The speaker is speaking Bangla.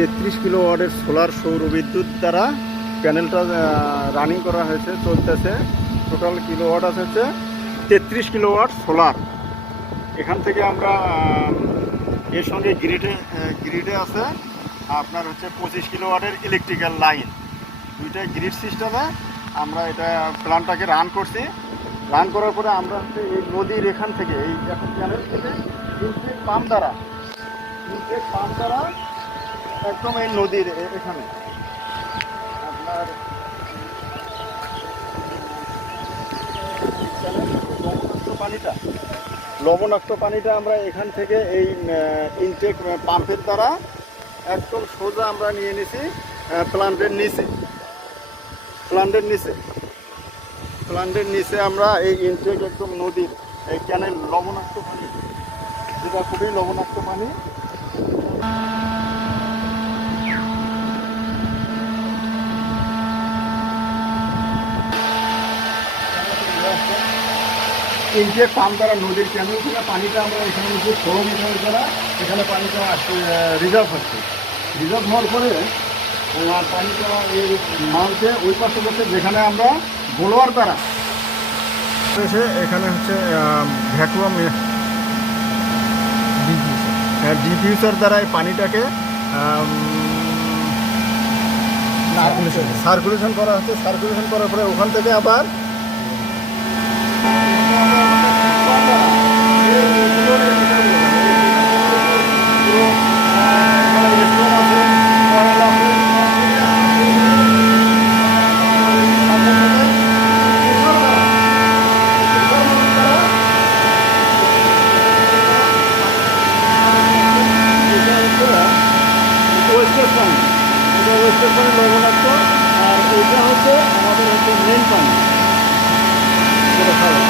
33 কিলোওয়াটের সোলার সৌর বিদ্যুৎ দ্বারা প্যানেলটা রানিং করা হয়েছে, চলতেছে। টোটাল কিলোওয়াট আছে হচ্ছে 33 কিলোওয়াট সোলার। এখান থেকে আমরা এর সঙ্গে গ্রিডে আছে আপনার হচ্ছে 25 কিলোওয়াটের ইলেকট্রিক্যাল লাইন। দুইটা গ্রিড সিস্টেমে আমরা এটা প্ল্যান্টটাকে রান করছি। রান করার পরে আমরা হচ্ছে এই নদীর এখান থেকে এই প্যানেল থেকে ইনটেক পাম্প দ্বারা একদম এই নদীর এখানে আপনার লবণাক্ত পানিটা আমরা এখান থেকে এই ইনটেক পাম্পের দ্বারা একদম সোজা আমরা নিয়ে নিছি প্ল্যান্টের নিচে আমরা এই ইনটেক একদম নদীর এই ক্যানেল লবণাক্ত পানি, যেটা খুবই লবণাক্ত পানি, ইনটেক পাম্প দ্বারা নদীর ক্যানেল থেকে পানিটা আমরা এখানে নিচে 16 মিটার দ্বারা এখানে পানিটা রিজার্ভ হওয়ার পরে পানিটা এই মালকে ওই পাশে বসে যেখানে আমরা ব্লোয়ার দ্বারা এসে এখানে হচ্ছে ভ্যাকুয়াম ডিফিউজার দ্বারা এই পানিটাকে সার্কুলেশন করা হচ্ছে। সার্কুলেশন করার পরে ওখান থেকে আবার ওয়েস্টের পানি লবণাক্ত, আর এটা হচ্ছে আমাদের হচ্ছে মেন পানি, যেটা খাওয়া